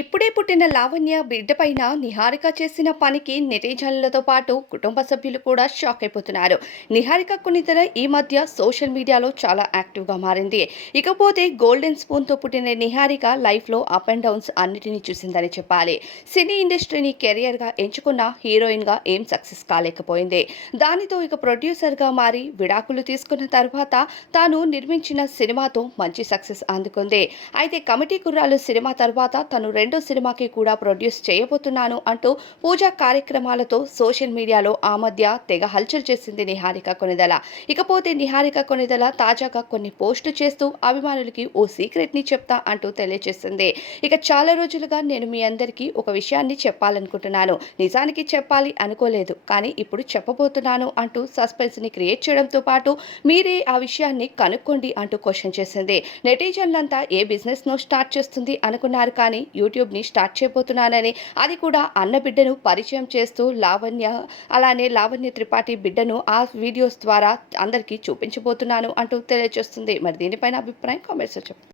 ఇప్పుడే పుట్టిన లావణ్య బిడ్డపైన నిహారిక చేసిన పనికి నెటిజన్లతో పాటు కుటుంబ సభ్యులు కూడా షాక్ అయిపోతున్నారు. నిహారిక కొణిదెల ఈ మధ్య సోషల్ మీడియాలో చాలా యాక్టివ్గా మారింది. ఇకపోతే గోల్డెన్ స్పూన్తో పుట్టిన నిహారిక లైఫ్లో అప్ అండ్ డౌన్స్ అన్నిటినీ చూసిందని చెప్పాలి. సినీ ఇండస్ట్రీని కెరియర్గా ఎంచుకున్న హీరోయిన్గా ఏం సక్సెస్ కాలేకపోయింది. దానితో ఇక ప్రొడ్యూసర్గా మారి విడాకులు తీసుకున్న తర్వాత తాను నిర్మించిన సినిమాతో మంచి సక్సెస్ అందుకుంది. అయితే కమిటీ కుర్రాలు సినిమా తర్వాత తను రెండో సినిమాకి కూడా ప్రొడ్యూస్ చేయబోతున్నాను అంటూ పూజా కార్యక్రమాలతో సోషల్ మీడియాలో ఆ మధ్య తెగ హల్చల్ చేసింది నిహారిక కొణిదెల. ఇకపోతే నిహారిక కొణిదెల తాజాగా కొన్ని పోస్టు చేస్తూ అభిమానులకి ఓ సీక్రెట్ ని చెప్తా అంటూ తెలియజేసింది. ఇక చాలా రోజులుగా నేను మీ అందరికీ ఒక విషయాన్ని చెప్పాలనుకుంటున్నాను. నిజానికి చెప్పాలి అనుకోలేదు, కానీ ఇప్పుడు చెప్పబోతున్నాను అంటూ సస్పెన్స్ ని క్రియేట్ చేయడంతో పాటు మీరే ఆ విషయాన్ని కనుక్కోండి అంటూ క్వశ్చన్ చేసింది. నెటిజన్లంతా ఏ బిజినెస్ నో స్టార్ట్ చేస్తుంది అనుకున్నారు, కానీ యూట్యూబ్ని స్టార్ట్ చేయబోతున్నానని, అది కూడా అన్న బిడ్డను పరిచయం చేస్తూ అలానే లావణ్య త్రిపాఠి బిడ్డను ఆ వీడియోస్ ద్వారా అందరికీ చూపించబోతున్నాను అంటూ తెలియజేస్తుంది. మరి దీనిపైన అభిప్రాయం కామెంట్స్లో చెప్పండి.